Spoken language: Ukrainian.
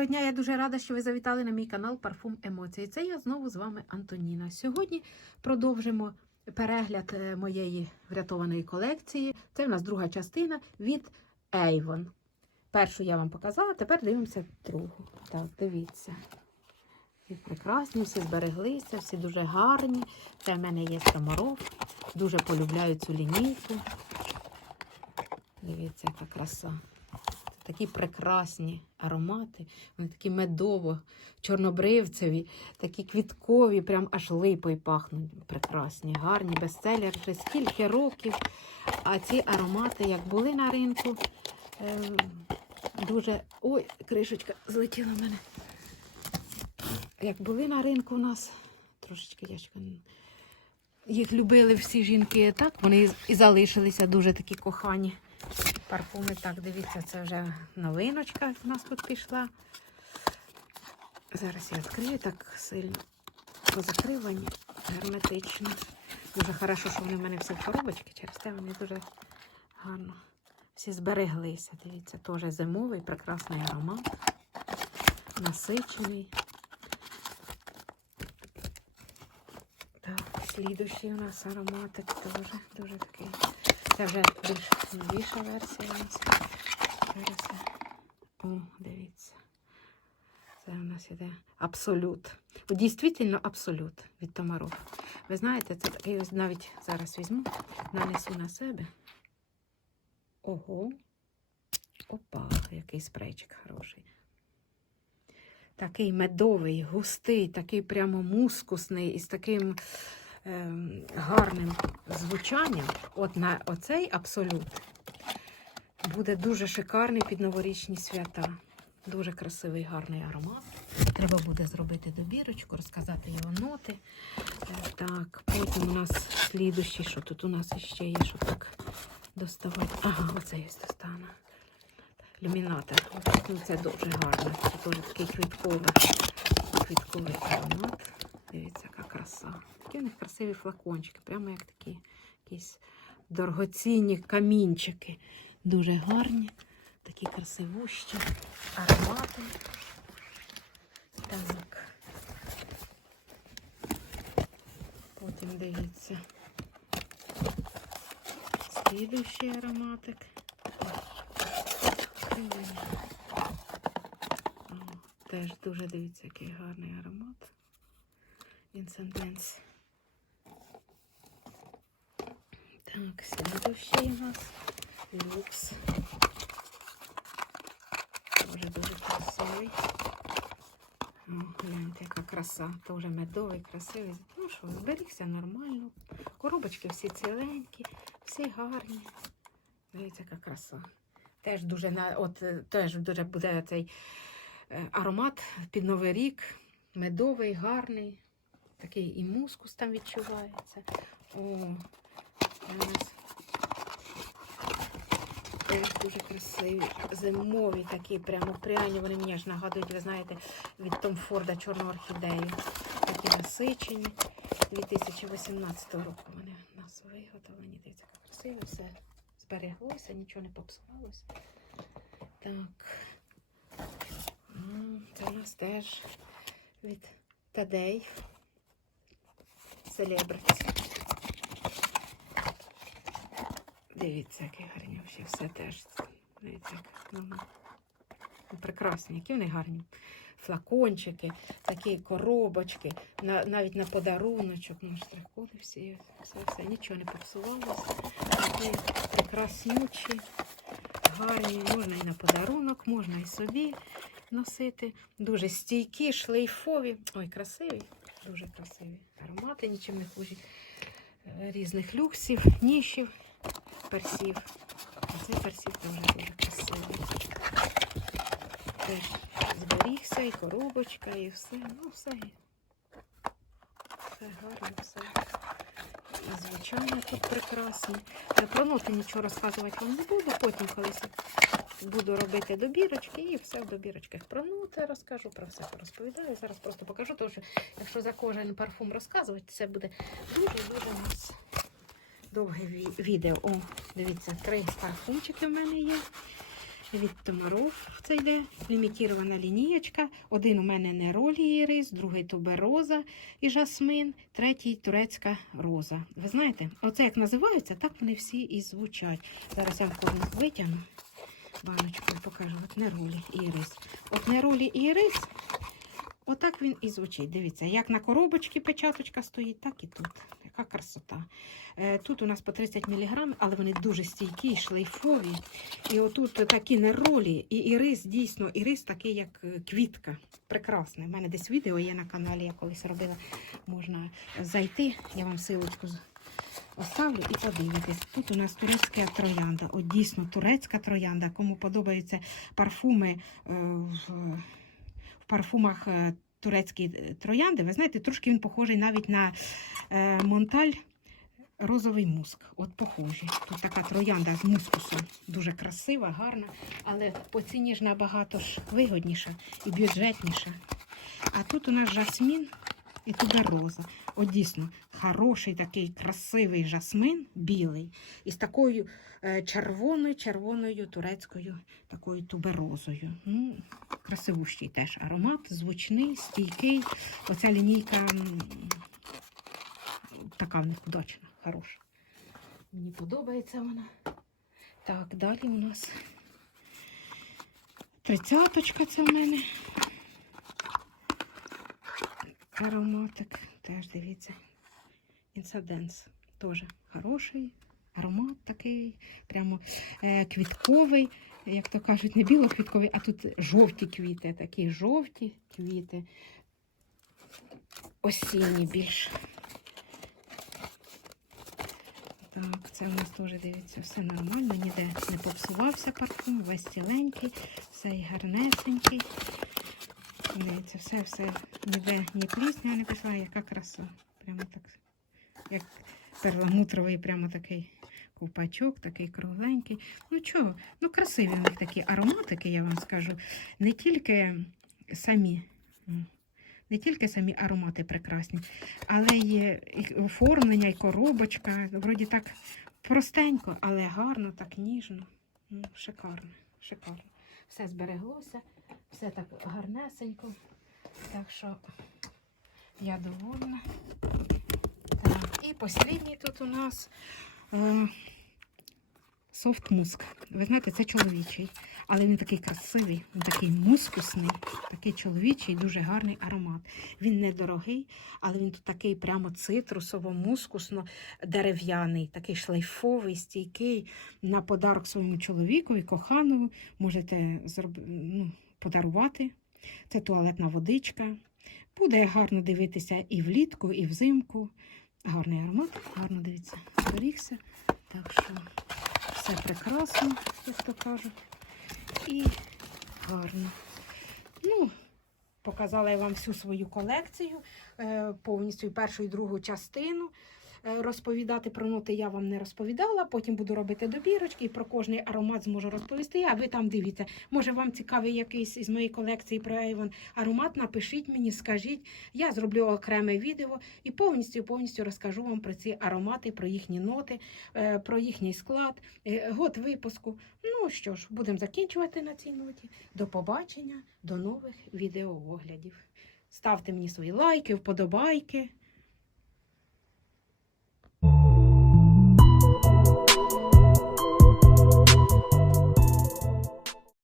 Доброго дня, я дуже рада, що ви завітали на мій канал Парфум Емоції. Це я знову з вами Антоніна. Сьогодні продовжимо перегляд е, моєї врятованої колекції. Це в нас друга частина від Avon. Першу я вам показала, тепер дивимося другу. Так, дивіться. Всі прекрасні, всі збереглися, всі дуже гарні. Це в мене є Самаров. Дуже полюбляю цю лінійку. Дивіться, яка краса. Такі прекрасні аромати. Вони такі медово, чорнобривцеві, такі квіткові, прям аж липою пахнуть. Прекрасні, гарні, бестселер вже скільки років. А ці аромати, як були на ринку, ем, дуже. Ой, кришечка злетіла в мене. Як були на ринку у нас, трошечки ящика. Їх любили всі жінки, так? Вони і залишилися дуже такі кохані. Парфуми, так, дивіться, це вже новиночка в нас тут пішла. Зараз я відкрию так сильно позакривані, герметично. Дуже хорошо, що вони в мене всі в коробочці, через те вони дуже гарно всі збереглися. Дивіться, теж зимовий, прекрасний аромат, насичений. Так, слідущий у нас ароматик теж дуже такий. Це вже більш новіша версія у. О, дивіться. Це у нас іде абсолют. Дійсно абсолют від Томаров. Ви знаєте, це такий ось навіть зараз візьму, нанесу на себе. Ого. Опа, який спрейчик хороший. Такий медовий, густий, такий прямо мускусний із таким гарним звучанням. От на оцей абсолют буде дуже шикарний під новорічні свята. Дуже красивий, гарний аромат. Треба буде зробити добірочку, розказати його ноти. Е, Так, потім у нас слідущий, що тут у нас ще є, що так доставати. Ага, оце є достану. Люмінатор. Ну, це дуже гарно. Це теж такий квітковий, квітковий аромат. Дивіться, яка краса. Такі у них красиві флакончики, прямо як такі якісь дорогоцінні камінчики. Дуже гарні, такі красивущі аромати. Так. Потім дивіться. Слідуючий ароматик. Теж дуже дивіться, який гарний аромат. Інсенденс. Так, слідущий у нас люкс. Тоже дуже красивий. О, гляньте, яка краса. Тоже медовий, красивий. Ну що, зберігся нормально. Коробочки всі ціленькі, всі гарні. Дивіться, яка краса. Теж дуже от е, теж дуже буде цей е, аромат під Новий рік. Медовий, гарний. Такий і мускус там відчувається. О, зараз. Дуже красиві. Зимові такі, прямо пряні. Вони мені аж нагадують, ви знаєте, від Том Форда Чорну орхідею. Такі насичені. 2018 року вони нас виготовлені. Дивіться, як красиво, все збереглося, нічого не попсувалося. Так. Це у нас теж від Тадей. Селебриці. Дивіться, які гарні ще все теж. Дивіться, як, ну, прекрасні, які вони гарні. Флакончики, такі коробочки, на, навіть на подаруночок, ну, штрих-коди всі, все, все, нічого не попсувалося. Такі прекраснючі, гарні, можна і на подарунок, можна і собі носити. Дуже стійкі, шлейфові. Ой, красиві, дуже красиві аромати, нічим не хужі е, різних люксів, нішів, персів. Цей персів теж дуже красивий. Теж зберігся, і коробочка, і все. Ну, все. Все гарно, все. І звучання тут прекрасне. Я про ноти нічого розказувати вам не буду. Потім колись буду робити добірочки і все в добірочках про ноти розкажу, про все розповідаю. Зараз просто покажу, тому що якщо за кожен парфум розказувати, це буде дуже-дуже у нас довге відео. О, дивіться, три парфумчики в мене є. від Томаров це йде лімітірована лінієчка. Один у мене не неролі ірис, другий тубероза і жасмин, третій турецька роза. Ви знаєте, оце як називаються, так вони всі і звучать. Зараз я в витягну баночку і покажу. От неролі ірис. От неролі ірис, отак він і звучить. Дивіться, як на коробочці печаточка стоїть, так і тут. Яка красота. Е, Тут у нас по 30 мг, але вони дуже стійкі, шлейфові. І отут такі неролі, і ірис, дійсно, ірис такий, як е, квітка. Прекрасний. У мене десь відео є на каналі, я колись робила. Можна зайти, я вам силочку оставлю і подивитись. Тут у нас турецька троянда. От дійсно турецька троянда. Кому подобаються парфуми е, в, парфумах е, турецькі е, троянди, ви знаєте, трошки він похожий навіть на Монталь розовий муск. От похожий. Тут така троянда з мускусом. Дуже красива, гарна, але по ціні ж набагато ж вигодніша і бюджетніша. А тут у нас жасмін і тубероза. От дійсно, хороший такий красивий жасмин, білий, із такою е, червоною, червоною турецькою такою туберозою. Ну, красивущий теж аромат, звучний, стійкий. Оця лінійка така в них удачна, хороша. Мені подобається вона. Так, далі у нас тридцяточка це в мене. Ароматик. Теж дивіться. Інсаденс. Теж хороший. Аромат такий, прямо е, квітковий, як то кажуть, не біло-квітковий, а тут жовті квіти, такі жовті квіти. Осінні більш. Так, це у нас теж дивіться, все нормально, ніде не попсувався парфум, весь ціленький, все гарнесенький. Дивіться, все, все, ніде ні плісня не пішла, яка краса. Прямо так, як перламутровий, прямо такий ковпачок, такий кругленький. Ну чого? Ну, красиві в них такі ароматики, я вам скажу. Не тільки самі. Не тільки самі аромати прекрасні, але є і оформлення, і коробочка. Вроді так простенько, але гарно, так ніжно. Ну, шикарно, шикарно. Все збереглося, все так гарнесенько. Так що я довольна. Так, і останній тут у нас е, софт муск. Ви знаєте, це чоловічий, але він такий красивий, він такий мускусний, такий чоловічий, дуже гарний аромат. Він недорогий, але він тут такий прямо цитрусово-мускусно дерев'яний, такий шлейфовий, стійкий. На подарок своєму чоловікові, коханому, можете зроб... ну, подарувати. Це туалетна водичка. Буде гарно дивитися і влітку, і взимку. Гарний аромат, гарно дивіться, зберігся. Так що все прекрасно, як то кажуть. І гарно. Ну, показала я вам всю свою колекцію, е, повністю першу і другу частину. Е, Розповідати про ноти я вам не розповідала. Потім буду робити добірочки і про кожний аромат зможу розповісти. А ви там дивіться. Може, вам цікавий якийсь із моєї колекції про Avon аромат? Напишіть мені, скажіть. Я зроблю окреме відео і повністю повністю розкажу вам про ці аромати, про їхні ноти, е, про їхній склад, е, год випуску. Ну що ж, будемо закінчувати на цій ноті. До побачення, до нових відеооглядів. Ставте мені свої лайки, вподобайки.